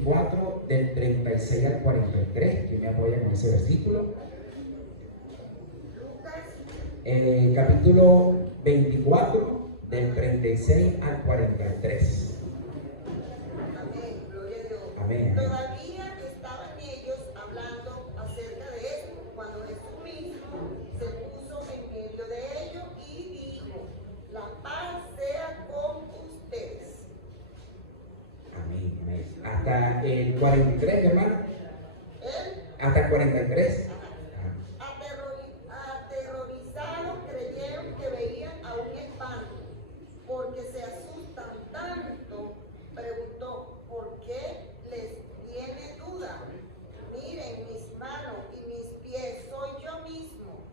24, del 36 al 43. ¿Quién me apoya con ese versículo? Capítulo 24, del 36 al 43. Amén, gloria a Dios. Amén. Todavía estaban ellos hablando acerca de esto, cuando Jesús mismo se puso en medio de ellos y dijo: la paz sea con ustedes. Amén, amén. Hasta el 43, hermano. Él, Hasta el 43. aterrorizados, creyeron que veían a un espanto, porque se asustan tanto. Preguntó: ¿por qué les tiene duda? Miren mis manos y mis pies, soy yo mismo.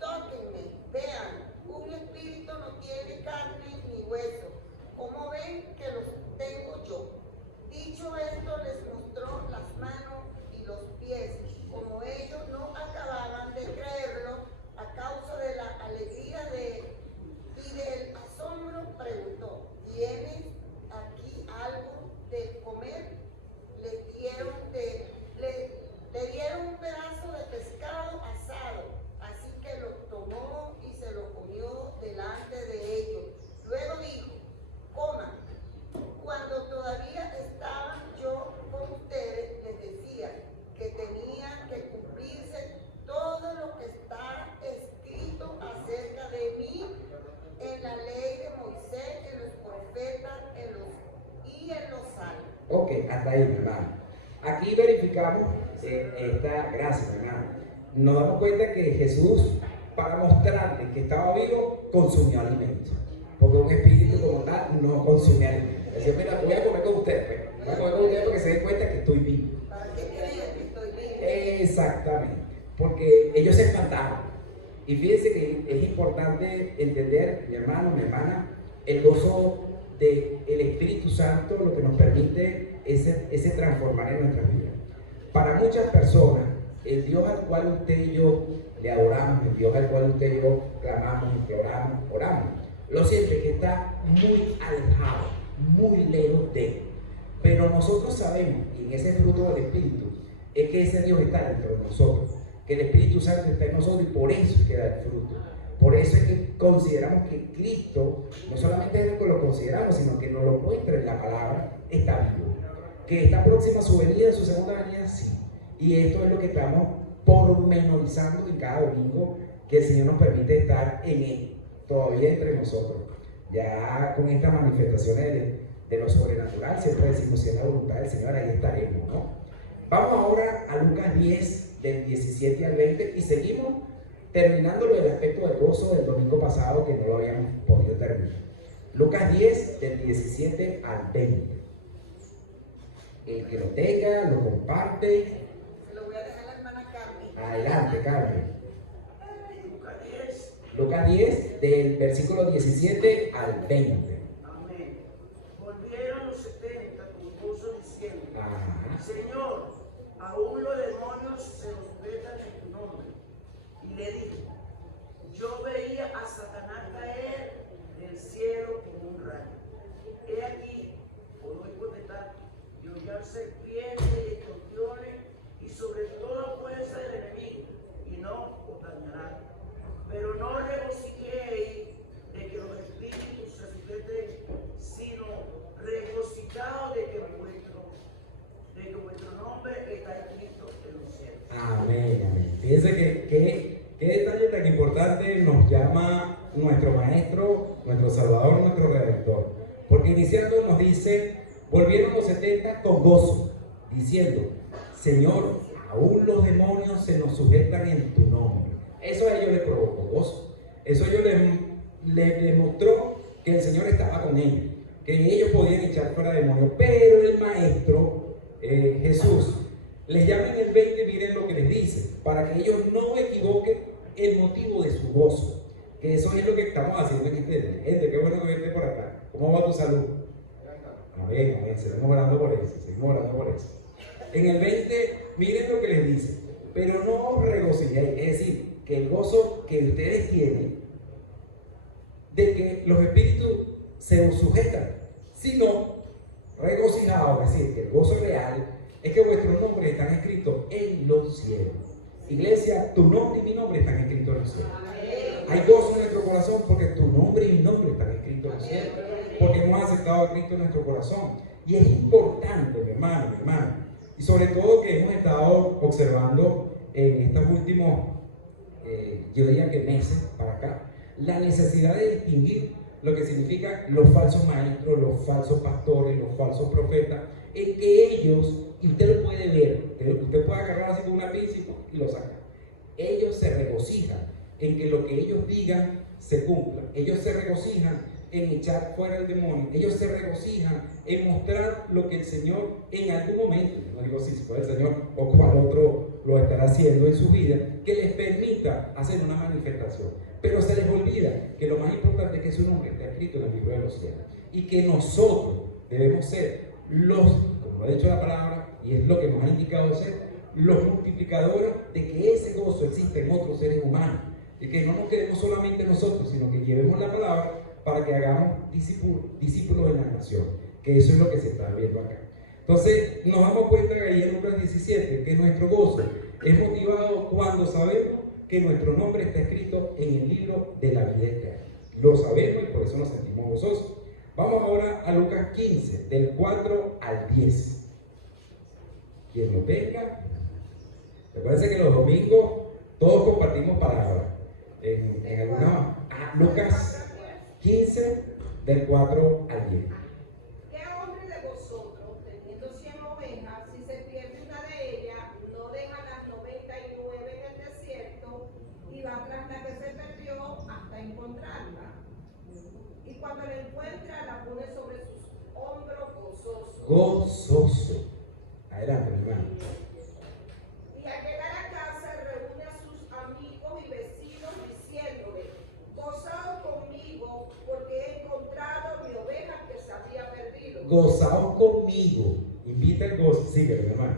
Tóquenme, vean, un espíritu no tiene carne ni hueso. ¿Cómo ven que los tengo yo? Dicho esto, les mostró las manos y los pies. Como ellos no acababan de creerlo, a causa de la alegría y del asombro, preguntó: ¿tienes aquí algo de comer? Le dieron un pedazo de pescado asado, así que lo tomó y se lo comió delante de ellos. Luego dijo: coman. Cuando todavía estaba yo con ustedes, les decía que tenían que cumplirse todo lo que está escrito acerca de mí en la ley de Moisés, en los profetas y en los salmos. Ok, hasta ahí, hermano. Aquí verificamos gracias, hermano. Nos damos cuenta que Jesús, para mostrarle que estaba vivo, consumió alimento. Porque un espíritu como tal no consume alimento. Decía: mira, voy a comer con ustedes, voy a comer con ustedes porque se den cuenta que estoy vivo. ¿Para qué creían que estoy vivo? Exactamente, porque ellos se espantaron. Y fíjense que es importante entender, mi hermano, mi hermana, el gozo del Espíritu Santo, lo que nos permite ese transformar en nuestras vidas. Para muchas personas, el Dios al cual usted y yo le adoramos, el Dios al cual usted y yo clamamos, oramos, lo siente que está muy alejado, muy lejos de él. Pero nosotros sabemos, y en ese fruto del Espíritu, es que ese Dios está dentro de nosotros, que el Espíritu Santo está en nosotros, y por eso es que da el fruto. Por eso es que consideramos que Cristo, no solamente es que lo consideramos, sino que nos lo muestra en la palabra, está vivo. Que está próxima a su venida, su segunda venida, sí. Y esto es lo que estamos pormenorizando en cada domingo, que el Señor nos permite estar en Él, todavía entre nosotros. Ya con estas manifestaciones de lo sobrenatural, siempre decimos: si es la voluntad del Señor, ahí estaremos, ¿no? Vamos ahora a Lucas 10, del 17 al 20, y seguimos terminando lo del aspecto del gozo del domingo pasado, que no lo habíamos podido terminar. Lucas 10, del 17 al 20. El que lo tenga, lo comparte. Se lo voy a dejar a la hermana Carmen. Adelante, Carmen. Lucas 10, del versículo 17 al 20. Amén. Volvieron los 70 con gozo diciendo: Ajá. Señor, aún los demonios se sujetan en tu nombre. Y le dijo: yo veía a Satanás caer del cielo como un rayo. He aquí, os doy potestad de hollar serpientes y escorpiones y sobre toda fuerza del enemigo, y no os dañará. Pero no regocijéis de que los espíritus se sujeten, sino regocijaos de que vuestro nombre está escrito en los cielos. Amén, amén. Fíjense que qué detalle tan importante nos llama nuestro Maestro, nuestro Salvador, nuestro Redentor. Porque iniciando nos dice: volvieron los 70 con gozo, diciendo: Señor, aún los demonios se nos sujetan en tu nombre. Eso a ellos les provocó gozo. Eso a ellos les demostró que el Señor estaba con ellos, que ellos podían echar fuera demonios. Pero el Maestro, Jesús, les llama en el 20, miren lo que les dice, para que ellos no equivoquen el motivo de su gozo. Que eso es lo que estamos haciendo en este día. Gente, qué bueno que vente por acá. ¿Cómo va tu salud? Amén, amén. Seguimos orando por eso, En el 20, miren lo que les dice: pero no os regocijéis, es decir, que el gozo que ustedes tienen de que los espíritus se os sujetan, sino regocijaos, es decir, que el gozo real es que vuestros nombres están escritos en los cielos. Iglesia, tu nombre y mi nombre están escritos en los cielos. Hay gozo en nuestro corazón porque tu nombre y mi nombre están escritos en los cielos, porque hemos aceptado a Cristo en nuestro corazón. Y es importante, mi hermano, y sobre todo que hemos estado observando en estos últimos, yo diría que meses para acá, la necesidad de distinguir lo que significan los falsos maestros, los falsos pastores, los falsos profetas, en que ellos, y usted lo puede ver, usted puede agarrar así con una pinza y lo saca. Ellos se regocijan en que lo que ellos digan se cumpla. Ellos se regocijan en echar fuera el demonio. Ellos se regocijan en mostrar lo que el Señor en algún momento, no digo si fue el Señor o cual otro lo estará haciendo en su vida, que les permita hacer una manifestación. Pero se les olvida que lo más importante es que su nombre está escrito en el libro de los cielos y que nosotros debemos ser los, como lo ha dicho la palabra, y es lo que nos ha indicado ser, los multiplicadores de que ese gozo existe en otros seres humanos y que no nos quedemos solamente nosotros, sino que llevemos la palabra para que hagamos discípulos de la nación, que eso es lo que se está viendo acá. Entonces nos damos cuenta que ahí en Lucas 17 que nuestro gozo es motivado cuando sabemos que nuestro nombre está escrito en el libro de la vida eterna. Lo sabemos y por eso nos sentimos gozosos. Vamos ahora a Lucas 15, del 4 al 10. Quien lo tenga, recuerden que los domingos todos compartimos palabras. En alguna, Lucas 15, del 4 al 10. ¿Qué hombre de vosotros, teniendo 100 ovejas, si se pierde una de ellas, no deja las 99 en el desierto y va tras la que se perdió hasta encontrarla? Y cuando la encuentra, la pone sobre sus hombros gozoso. Gozoso. Adelante, mi hermano. Y al llegar a casa, reúne a sus amigos y vecinos diciéndole: gozaos conmigo, porque he encontrado mi oveja que se había perdido. Gozaos conmigo. Invita el gozo. Sígueme, mi hermano.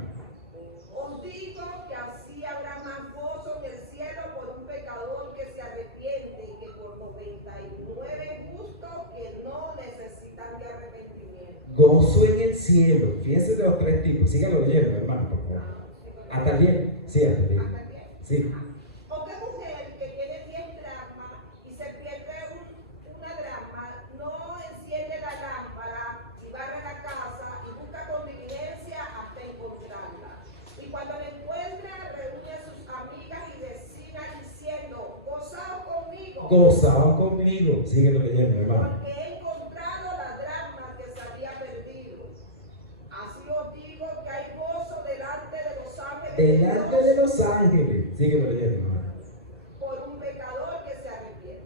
Os digo que así habrá más gozo en el cielo por un pecador que se arrepiente y que por 99 justos que no necesitan de arrepentimiento. Gozo en el cielo. Fíjense de los tres tipos. Síganlo leyendo, hermano, por favor. ¿Hasta el 10? Sí, hasta el 10. ¿Hasta el 10? Sí. ¿O qué mujer que tiene 10 dracmas y se pierde una dracma no enciende la lámpara y barre la casa y busca con diligencia hasta encontrarla? Y cuando la encuentra, reúne a sus amigas y vecinas diciendo: gozaos conmigo, Gozaos conmigo. Síguelo leyendo, hermano. porque he encontrado la dracma que se había perdido. Así os digo que hay gozo delante de los ángeles Delante de los ángeles. Síguelo leyendo, hermano. por un pecador que se arrepiente.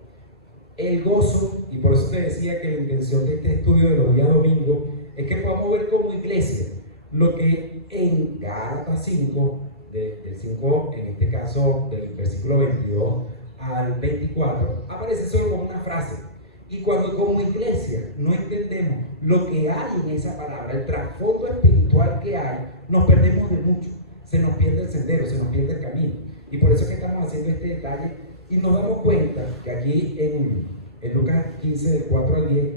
El gozo, y por eso te decía que la intención de este estudio de los días domingos es que podamos ver como iglesia lo que en Gálatas 5, del 5, en este caso del versículo 22 al 24, aparece solo como una frase. Y cuando como iglesia no entendemos lo que hay en esa palabra, el trasfondo espiritual que hay, nos perdemos de mucho. Se nos pierde el sendero, se nos pierde el camino. Y por eso es que estamos haciendo este detalle y nos damos cuenta que aquí en Lucas 15, del 4 al 10,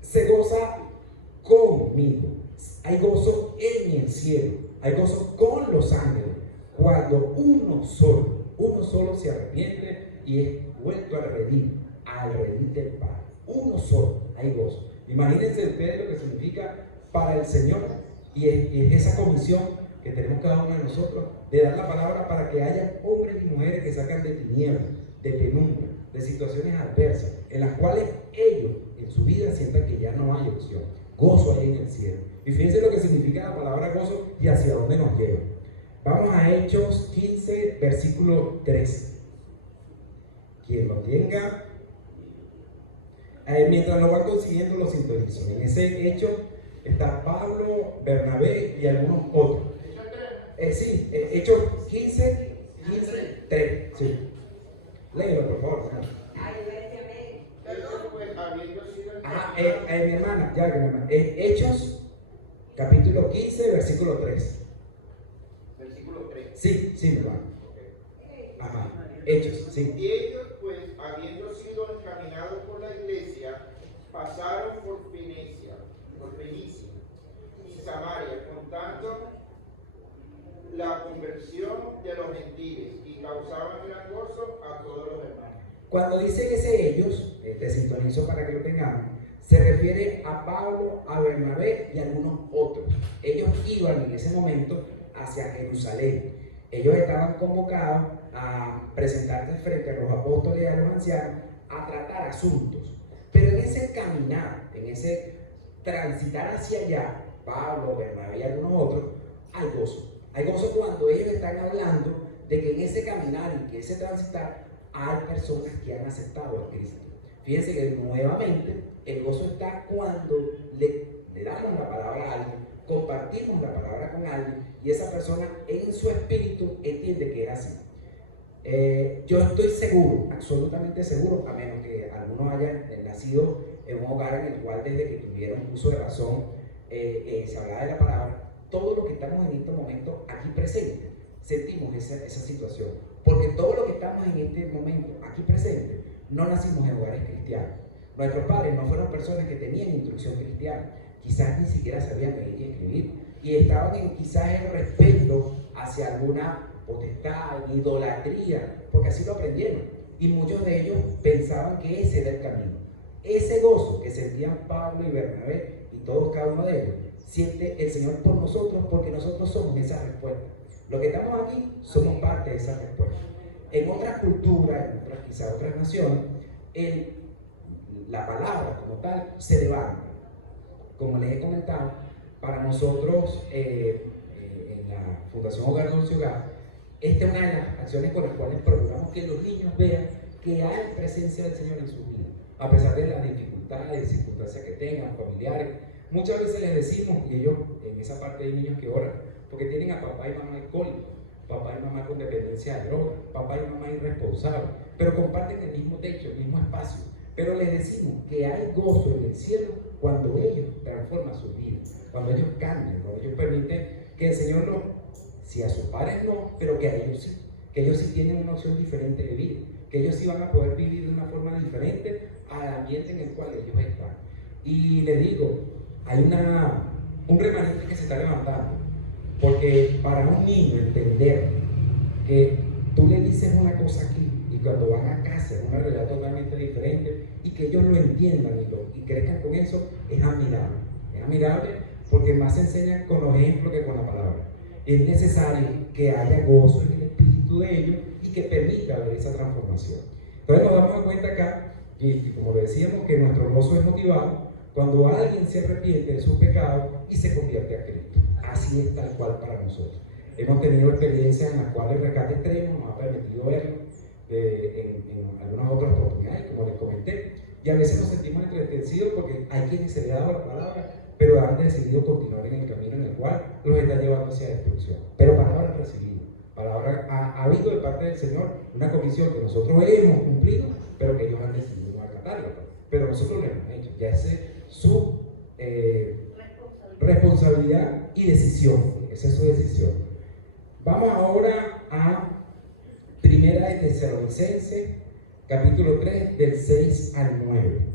se goza conmigo. Hay gozo en el cielo, hay gozo con los ángeles. Cuando uno solo se arrepiente y es vuelto al redil del Padre. Uno solo, hay gozo. Imagínense ustedes lo que significa para el Señor y es esa comisión que tenemos cada uno de nosotros de dar la palabra para que haya hombres y mujeres que sacan de tinieblas, de penumbra, de situaciones adversas, en las cuales ellos en su vida sientan que ya no hay opción. Gozo hay en el cielo. Y fíjense lo que significa la palabra gozo y hacia dónde nos lleva. Vamos a Hechos 15, versículo 13. Quien lo tenga, mientras lo van consiguiendo, lo sintonizo. En ese hecho está Pablo, Bernabé y algunos otros. Sí, Hechos 15, 3. Sí. Léelo, por favor. Mi hermana, ya que mi hermana. Hechos, capítulo 15, versículo 3. Versículo 3. Sí, mi hermano. Ajá. Hechos, sí. Y ellos, pues, habiendo sido encaminados por la iglesia, pasaron por Fenicia, Samaria, contando la conversión de los gentiles y causaban gran gozo a todos los hermanos. Cuando dicen ese ellos, te sintonizo para que lo tengamos, se refiere a Pablo, a Bernabé y a algunos otros. Ellos iban en ese momento hacia Jerusalén. Ellos estaban convocados a presentarse frente a los apóstoles y a los ancianos a tratar asuntos. Pero en ese caminar, en ese transitar hacia allá, Pablo, Bernabé y algunos otros, hay gozo. Hay gozo cuando ellos están hablando de que en ese caminar y que ese transitar hay personas que han aceptado a Cristo. Fíjense que nuevamente el gozo está cuando le damos la palabra a alguien, compartimos la palabra con alguien y esa persona en su espíritu entiende que es así. Yo estoy seguro, absolutamente seguro, a menos que algunos hayan nacido en un hogar en el cual desde que tuvieron uso de razón se hablaba de la palabra, todo lo que estamos en este momento aquí presentes sentimos esa situación, porque todo lo que estamos en este momento aquí presentes no nacimos en hogares cristianos. Nuestros padres no fueron personas que tenían instrucción cristiana, quizás ni siquiera sabían leer y escribir, y estaban en quizás el respeto hacia alguna potestad, en idolatría, porque así lo aprendieron. Y muchos de ellos pensaban que ese era el camino. Ese gozo que sentían Pablo y Bernabé y todos cada uno de ellos, siente el Señor por nosotros porque nosotros somos esa respuesta. Los que estamos aquí somos parte de esa respuesta. En otras culturas, en otras, quizás otras naciones, la palabra como tal se levanta. Como les he comentado, para nosotros en la Fundación Hogar Dulce Hogar, esta es una de las acciones con las cuales procuramos que los niños vean que hay presencia del Señor en sus vidas, a pesar de las dificultades, circunstancias que tengan, familiares. Muchas veces les decimos, y ellos en esa parte hay niños que oran, porque tienen a papá y mamá alcohólicos, papá y mamá con dependencia de droga, papá y mamá irresponsables, pero comparten el mismo techo, el mismo espacio. Pero les decimos que hay gozo en el cielo cuando ellos transforman sus vidas, cuando ellos cambian, cuando ellos permiten que el Señor los, si a sus padres no, pero que a ellos sí, que ellos sí tienen una opción diferente de vida, que ellos sí van a poder vivir de una forma diferente al ambiente en el cual ellos están. Y les digo, hay un remanente que se está levantando, porque para un niño entender que tú le dices una cosa aquí y cuando van a casa es una realidad totalmente diferente y que ellos lo entiendan y crezcan con eso, es admirable. Es admirable porque más se enseñan con los ejemplos que con la palabra. Es necesario que haya gozo en el espíritu de ellos y que permita ver esa transformación. Entonces nos damos cuenta acá, y como decíamos, que nuestro gozo es motivado cuando alguien se arrepiente de sus pecados y se convierte a Cristo. Así es tal cual para nosotros. Hemos tenido experiencias en las cuales el rescate extremo nos ha permitido verlo en algunas otras oportunidades, como les comenté, y a veces nos sentimos entristecidos porque hay quienes se les ha dado la palabra, pero han decidido continuar en el camino en el cual los está llevando hacia la destrucción. Pero palabra han recibido, palabra ha habido de parte del Señor una comisión que nosotros hemos cumplido, pero que ellos han decidido no acatarla. Pero nosotros lo hemos hecho, ya es su responsabilidad y decisión, esa es su decisión. Vamos ahora a Primera de Tesalonicenses, capítulo 3, del 6 al 9.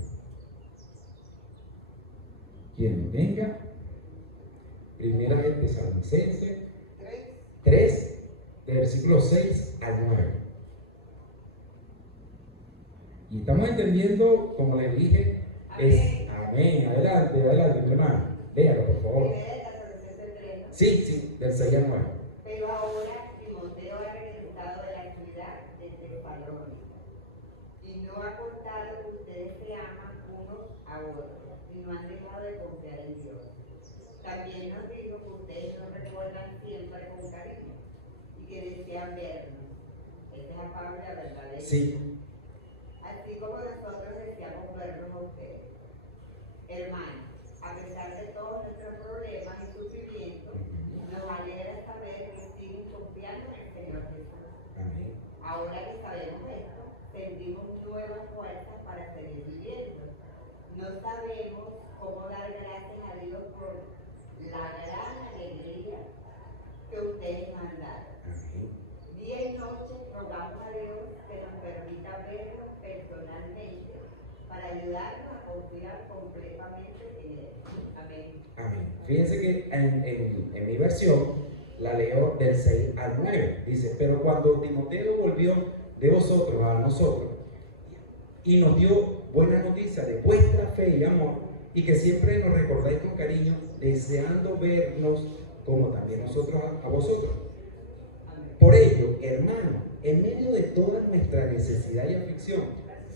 Quien lo tenga, Primera de Tesalonicenses 3, del versículo 6 al 9. Y estamos entendiendo, como les dije, es amén. Adelante, adelante, mi hermano. Léalo, por favor. Sí, del 6 al 9. Pero ahora Timoteo ha regresado de la ciudad de Tesalónica y no ha contado que ustedes se aman unos a otros y no han dejado de confiar en Dios. También nos dijo que ustedes nos recuerdan siempre con cariño y que desean vernos. Esta es la Pablo, la verdad. Sí. Así como nosotros deseamos vernos a ustedes. Hermanos, a pesar de todos nuestros problemas y sufrimientos, nos alegra saber que siguen confiando en el Señor Jesús. Amén. Ahora que sabemos esto, sentimos nuevas fuerzas para seguir viviendo. No sabemos cómo dar gracias a Dios por la gran alegría que ustedes nos han dado. Amén. Día y noche rogamos a Dios que nos permita Fíjense que en mi versión la leo del 6 al 9. Dice, pero cuando Timoteo volvió de vosotros a nosotros y nos dio buena noticia de vuestra fe y amor, y que siempre nos recordáis con cariño, deseando vernos como también nosotros a vosotros. Por ello, hermanos, en medio de toda nuestra necesidad y aflicción,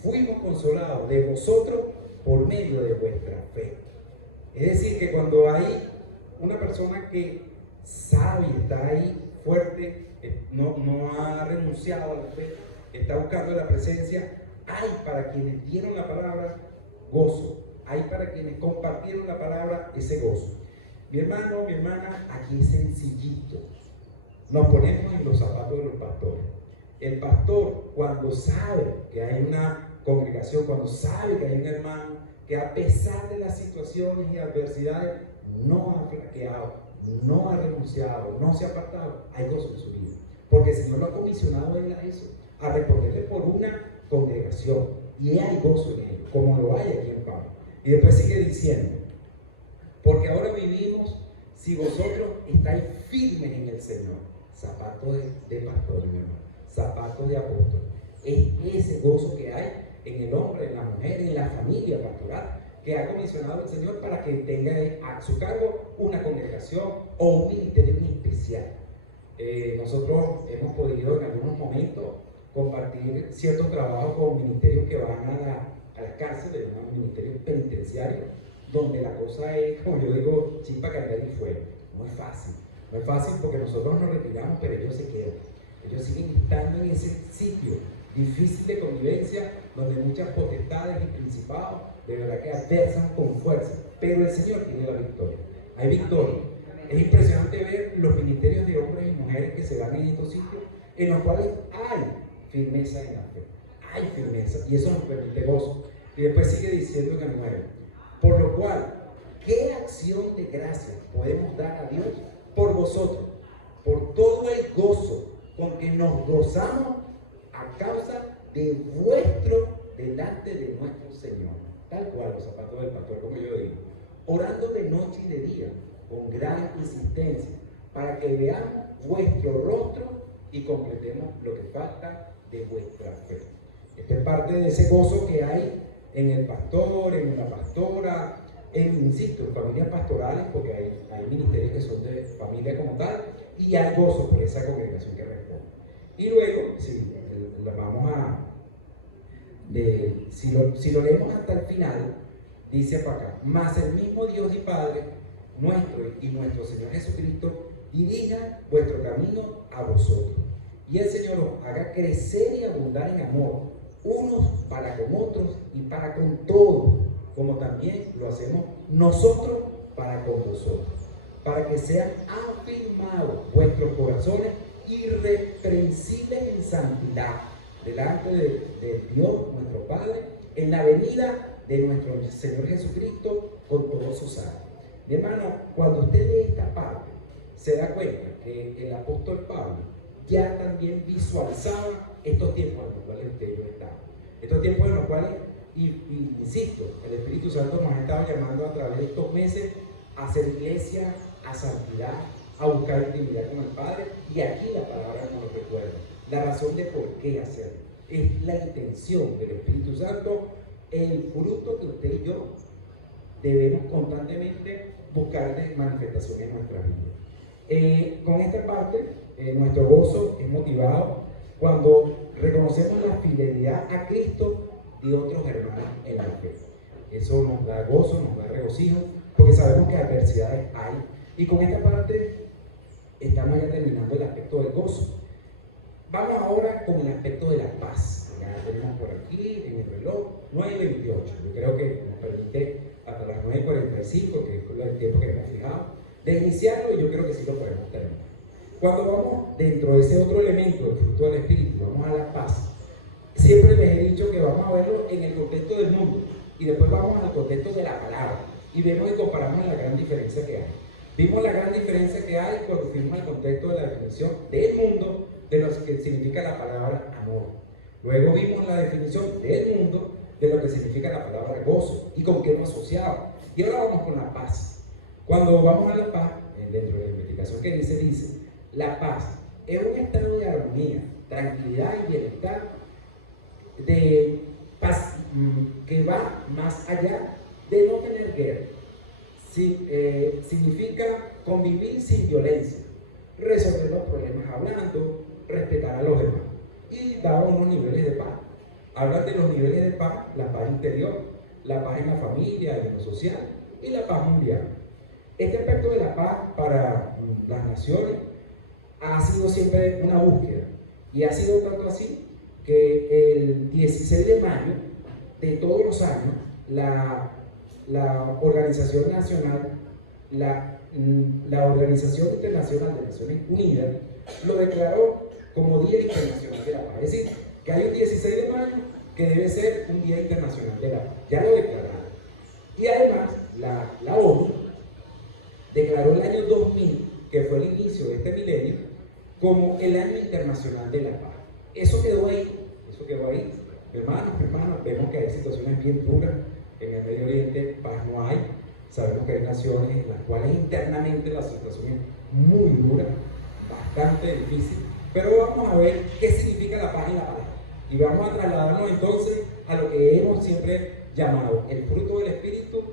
fuimos consolados de vosotros por medio de vuestra fe. Es decir, que cuando hay una persona que sabe y está ahí fuerte, no ha renunciado a la fe, está buscando la presencia, hay para quienes dieron la palabra gozo, hay para quienes compartieron la palabra ese gozo. Mi hermano, mi hermana, aquí es sencillito. Nos ponemos en los zapatos de los pastores. El pastor, cuando sabe que hay una congregación, cuando sabe que hay un hermano que a pesar de las situaciones y adversidades no ha flaqueado, no ha renunciado, no se ha apartado, hay gozo en su vida. Porque el Señor lo ha comisionado a él a eso, a responderle por una congregación. Y hay gozo en él, como lo hay aquí en Pablo. Y después sigue diciendo, porque ahora vivimos si vosotros estáis firmes en el Señor. Zapatos de pastor, mi hermano, zapatos de apóstol. Es ese gozo que hay en el hombre, en la mujer, en la familia pastoral, que ha comisionado el Señor para que tenga a su cargo una congregación o un ministerio en especial. Nosotros hemos podido en algunos momentos compartir ciertos trabajos con ministerios que van a las cárceles, un ministerio penitenciario, donde la cosa es, como yo digo, chispa, candela y fuego. No es fácil. No es fácil porque nosotros nos retiramos, pero ellos se quedan. Ellos siguen estando en ese sitio difícil de convivencia, donde muchas potestades y principados de verdad que adversan con fuerza. Pero el Señor tiene la victoria. Hay victoria. Es impresionante ver los ministerios de hombres y mujeres que se van en estos sitios, en los cuales hay firmeza en la fe. Hay firmeza. Y eso nos permite gozo. Y después sigue diciendo en el 9. Por lo cual, ¿qué acción de gracias podemos dar a Dios por vosotros? Por todo el gozo con que nos gozamos a causa de vuestro delante de nuestro Señor. Tal cual los zapatos del pastor, como yo digo. Orando de noche y de día, con gran insistencia, para que veamos vuestro rostro y completemos lo que falta de vuestra fe. Esta es parte de ese gozo que hay en el pastor, en la pastora, insisto, en familias pastorales, porque hay ministerios que son de familia como tal, y hay gozo por esa congregación que responde. Y luego, si lo leemos hasta el final, dice para acá, mas el mismo Dios y Padre nuestro y nuestro Señor Jesucristo dirija vuestro camino a vosotros. Y el Señor os haga crecer y abundar en amor, unos para con otros y para con todos, como también lo hacemos nosotros para con vosotros, para que sean afirmados vuestros corazones irreprensibles en santidad, delante de Dios nuestro Padre, en la venida de nuestro Señor Jesucristo con todos sus ángeles. Mi hermano, cuando usted lee esta parte, se da cuenta que el apóstol Pablo ya también visualizaba estos tiempos en los cuales usted y yo estamos. Estos tiempos en los cuales, insisto, el Espíritu Santo nos ha estado llamando a través de estos meses a hacer iglesia, a santidad, a buscar intimidad con el Padre, y aquí la palabra nos lo recuerda. La razón de por qué hacerlo es la intención del Espíritu Santo, el fruto que usted y yo debemos constantemente buscar de manifestación en nuestra vida. Con esta parte, nuestro gozo es motivado cuando reconocemos la fidelidad a Cristo de otros hermanos en la fe. Eso nos da gozo, nos da regocijo, porque sabemos que adversidades hay. Y con esta parte estamos ya terminando el aspecto del gozo. Vamos ahora con el aspecto de la paz. Ya tenemos por aquí en el reloj 9:28. Yo creo que nos permite hasta las 9:45, que es el tiempo que hemos fijado, de iniciarlo, y yo creo que sí lo podemos terminar. Cuando vamos dentro de ese otro elemento del fruto del Espíritu, vamos a la paz. Siempre les he dicho que vamos a verlo en el contexto del mundo y después vamos al contexto de la palabra y vemos y comparamos la gran diferencia que hay. Vimos la gran diferencia que hay cuando fuimos al contexto de la definición del mundo de lo que significa la palabra amor. Luego vimos la definición del mundo de lo que significa la palabra gozo y con qué hemos asociado. Y ahora vamos con la paz. Cuando vamos a la paz, dentro de la investigación que dice, la paz es un estado de armonía, tranquilidad y bienestar, de paz que va más allá de no tener guerra. Significa convivir sin violencia, resolver los problemas hablando, respetar a los demás y dar unos niveles de paz. Hablan de los niveles de paz: la paz interior, la paz en la familia, en lo social y la paz mundial. Este aspecto de la paz para las naciones ha sido siempre una búsqueda, y ha sido tanto así que el 16 de mayo de todos los años la Organización Nacional, la Organización Internacional de Naciones Unidas lo declaró como Día Internacional de la Paz. Es decir, que hay un 16 de mayo que debe ser un Día Internacional de la Paz. Ya lo declararon. Y además, la ONU declaró el año 2000, que fue el inicio de este milenio, como el Año Internacional de la Paz. Eso quedó ahí. Hermanos, vemos que hay situaciones bien duras en el Medio Oriente, paz no hay. Sabemos que hay naciones en las cuales internamente la situación es muy dura, bastante difícil, pero vamos a ver qué significa la paz en la pareja. Y vamos a trasladarnos entonces a lo que hemos siempre llamado el fruto del Espíritu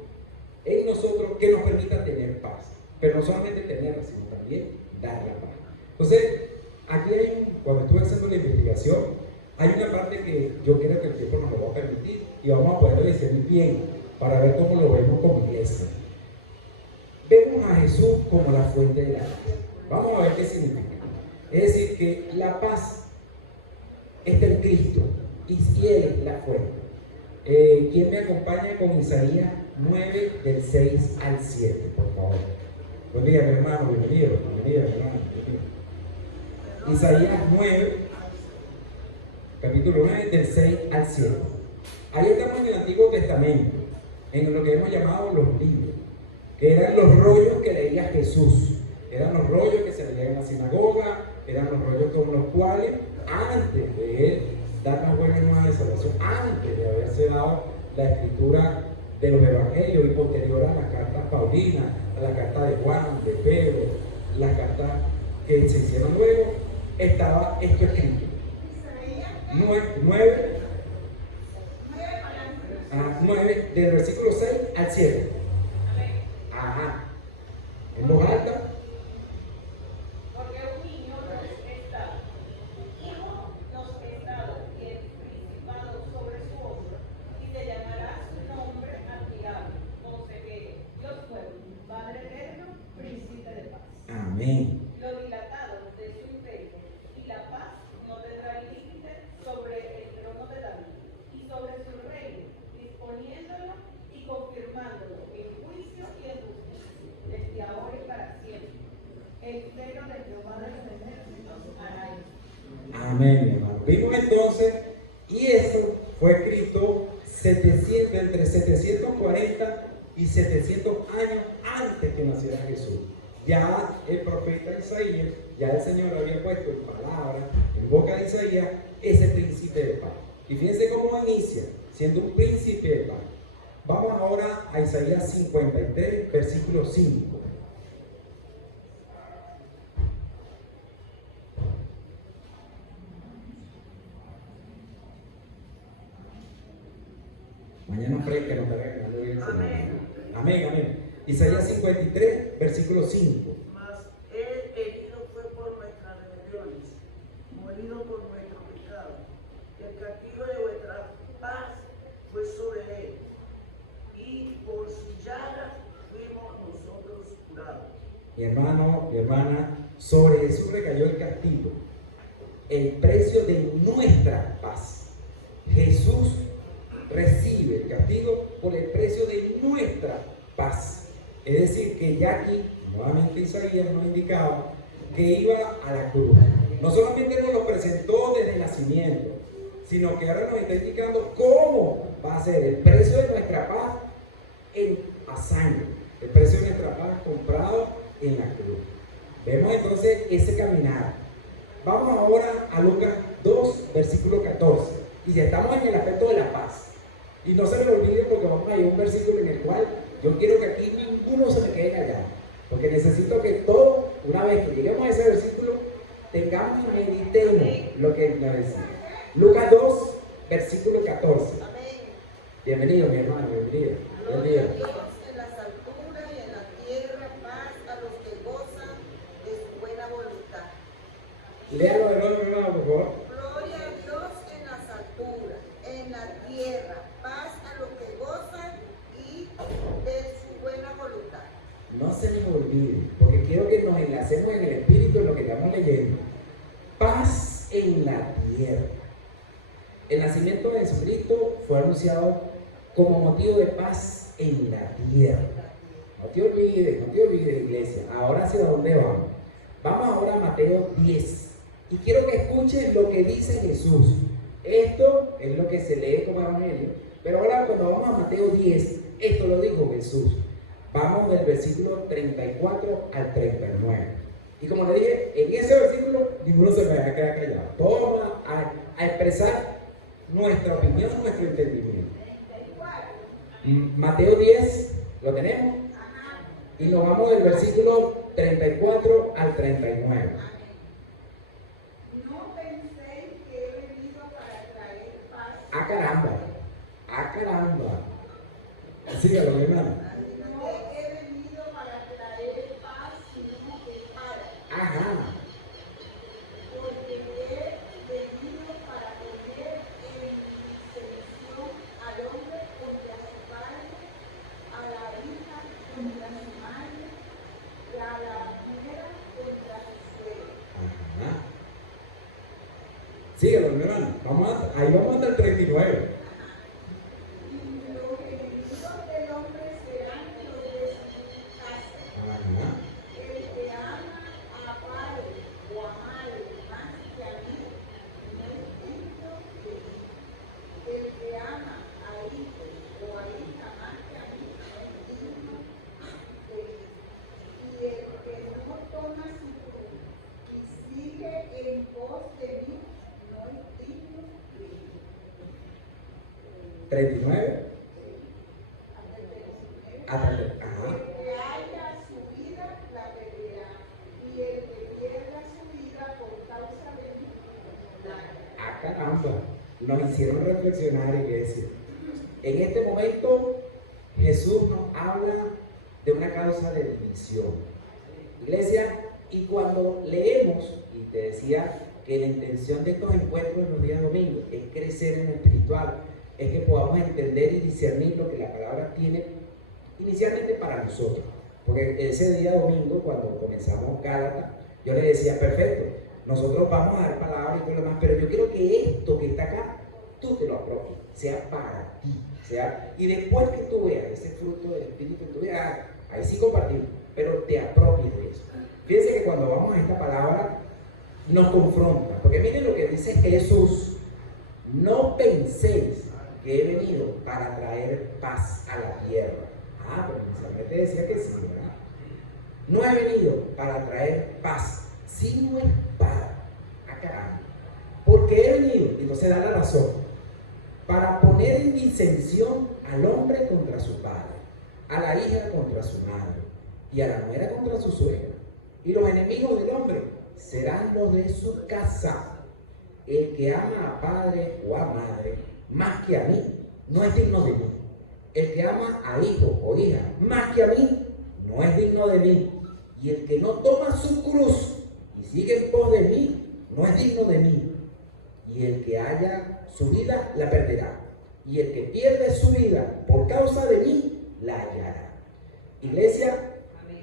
en nosotros, que nos permita tener paz. Pero no solamente tenerla, sino también dar la paz. Entonces, aquí cuando estuve haciendo la investigación, hay una parte que yo creo que el tiempo nos lo va a permitir y vamos a poder discernir bien para ver cómo lo vemos como iglesia. Vemos a Jesús como la fuente de la paz. Vamos a ver qué significa. Es decir, que la paz está en Cristo y Él es la fuente. ¿Quién me acompaña con Isaías 9, del 6 al 7, por favor? Buen día, mi hermano, bienvenido, mi hermano. Isaías 9, capítulo 9, del 6 al 7. Ahí estamos en el Antiguo Testamento, en lo que hemos llamado los libros, que eran los rollos que leía Jesús, eran los rollos que se leían en la sinagoga, eran los rollos con los cuales, antes de él dar las buenas nuevas de salvación, antes de haberse dado la escritura de los evangelios y posterior a las cartas paulinas, a la carta de Juan, de Pedro, las cartas que se hicieron luego, estaba esto escrito. 9 del versículo 6 al 7. Ajá. En voz alta. Porque un niño nos es dado, hijo nos es dado, y el principado sobre su hombro, y te llamará su nombre admirable, consejero, Dios fuerte, Padre eterno, príncipe de paz. Amén. Lo dilatado de su imperio y la paz no tendrá límite sobre el trono de David y sobre su reino, disponiéndolo y confirmándolo en juicio y en justicia, desde ahora y para siempre. El pleno de Jehová de los ejércitos hará eso. Amén, mi hermano. Vimos entonces, y eso fue escrito entre 740 y 700 años antes que naciera Jesús. Ya el profeta Isaías, ya el Señor había puesto en palabras, en boca de Isaías, ese príncipe de paz. Y fíjense cómo inicia, siendo un príncipe de paz. Vamos ahora a Isaías 53, versículo 5. Mañana fresca nos trae. Amén, amén. Isaías 53, versículo 5. Mas él herido fue por nuestras rebeliones, molido por nuestro pecado. El castigo de vuestra paz fue sobre él, y por su llaga fuimos nosotros curados. Mi hermano, mi hermana, sobre Jesús recayó el castigo, el precio de nuestra paz. Jesús recibe el castigo por el precio de nuestra paz. Es decir, que ya aquí, nuevamente Isaías nos indicaba que iba a la cruz. No solamente nos lo presentó desde el nacimiento, sino que ahora nos está indicando cómo va a ser el precio de nuestra paz a sangre. El precio de nuestra paz comprado en la cruz. Vemos entonces ese caminar. Vamos ahora a Lucas 2, versículo 14. Y ya estamos en el aspecto de la paz. Y no se me olvide porque vamos a ir a un versículo en el cual Yo quiero que aquí ninguno se me quede callado, porque necesito que todos, una vez que lleguemos a ese versículo, tengamos y meditemos lo que nos dice. Lucas 2, versículo 14. Amén. Bienvenido, mi hermano, bienvenido. Buen Gloria a día. Dios en las alturas y en la tierra, paz a los que gozan de su buena voluntad. Léalo de nuevo, mi hermano, por favor. Gloria a Dios en las alturas, en la tierra, paz a los que gozan y de su buena voluntad. No se les olvide, porque quiero que nos enlacemos en el espíritu en lo que estamos leyendo. Paz en la tierra. El nacimiento de Jesucristo fue anunciado como motivo de paz en la tierra. No te olvides, iglesia. Ahora, ¿hacia dónde vamos? Vamos ahora a Mateo 10. Y quiero que escuchen lo que dice Jesús. Esto es lo que se lee como evangelio. Pero ahora, cuando vamos a Mateo 10, esto lo dijo Jesús. Vamos del versículo 34 al 39. Y como le dije, en ese versículo ninguno se me va a quedar callado. Todos vamos a expresar nuestra opinión, nuestro entendimiento. Mateo 10, ¿lo tenemos? Y nos vamos del versículo 34 al 39. No penséis que he venido para traer paz. ¡Ah, caramba! ¡Ah, caramba! Sígalo, mi hermano. No he venido para traer paz, sino espada. Ajá. Porque he venido para poner en disensión al hombre contra su padre, a la hija contra su madre, y a la nuera contra su suegra. Ajá. Sígalo, mi hermano. Ahí vamos hasta el 39. Y los enemigos del hombre serán los de su casa. Ajá. El que ama a padre o a madre más que a mí, no es digno de mí. El que ama a hijo o a hija más que a mí, no es digno de mí. Y el que no toma su cruz y sigue en pos de mí, no es digno de mí. 39. Ajá. El que haya su vida la perderá, y el que pierda su vida por causa de mí la hallará. ¡Ah, caramba! Nos hicieron reflexionar, iglesia. En este momento, Jesús nos habla de una causa de división. Iglesia, y cuando leemos, y te decía que la intención de estos encuentros en los días domingos es crecer en lo espiritual, es que podamos entender y discernir lo que la palabra tiene inicialmente para nosotros. Porque ese día domingo, cuando comenzamos Gálatas, yo le decía, perfecto, nosotros vamos a dar palabra y todo lo demás, pero yo quiero que esto que está acá, tú te lo apropies, sea para ti, y después que tú veas ese fruto del Espíritu, tú veas, ahí sí compartimos, pero te apropies de eso. Fíjense que cuando vamos a esta palabra, nos confronta, porque miren lo que dice Jesús: no penséis que he venido para traer paz a la tierra. Ah, pero inicialmente decía que sí, ¿verdad? No he venido para traer paz, sino espada. Ah, caramba. Porque he venido, y entonces da la razón, para poner en disensión al hombre contra su padre, a la hija contra su madre, y a la nuera contra su suegra. Y los enemigos del hombre serán los de su casa. El que ama a padre o a madre más que a mí, no es digno de mí. El que ama a hijo o hija más que a mí, no es digno de mí. Y el que no toma su cruz y sigue en pos de mí, no es digno de mí. Y el que haya su vida, la perderá. Y el que pierde su vida por causa de mí, la hallará. Iglesia,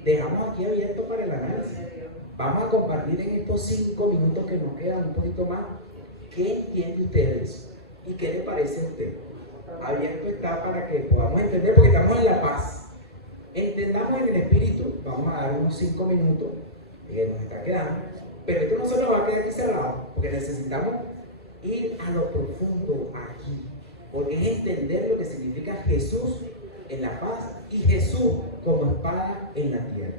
dejamos aquí abierto para el análisis. Vamos a compartir en estos 5 minutos que nos quedan, un poquito más, ¿qué entiende usted de eso? ¿Y qué le parece a usted? Abierto está para que podamos entender, porque estamos en la paz. Entendamos en el espíritu. Vamos a dar unos 5 minutos que nos está quedando, pero esto no se nos va a quedar aquí cerrado, porque necesitamos ir a lo profundo aquí, porque es entender lo que significa Jesús en la paz y Jesús como espada en la tierra.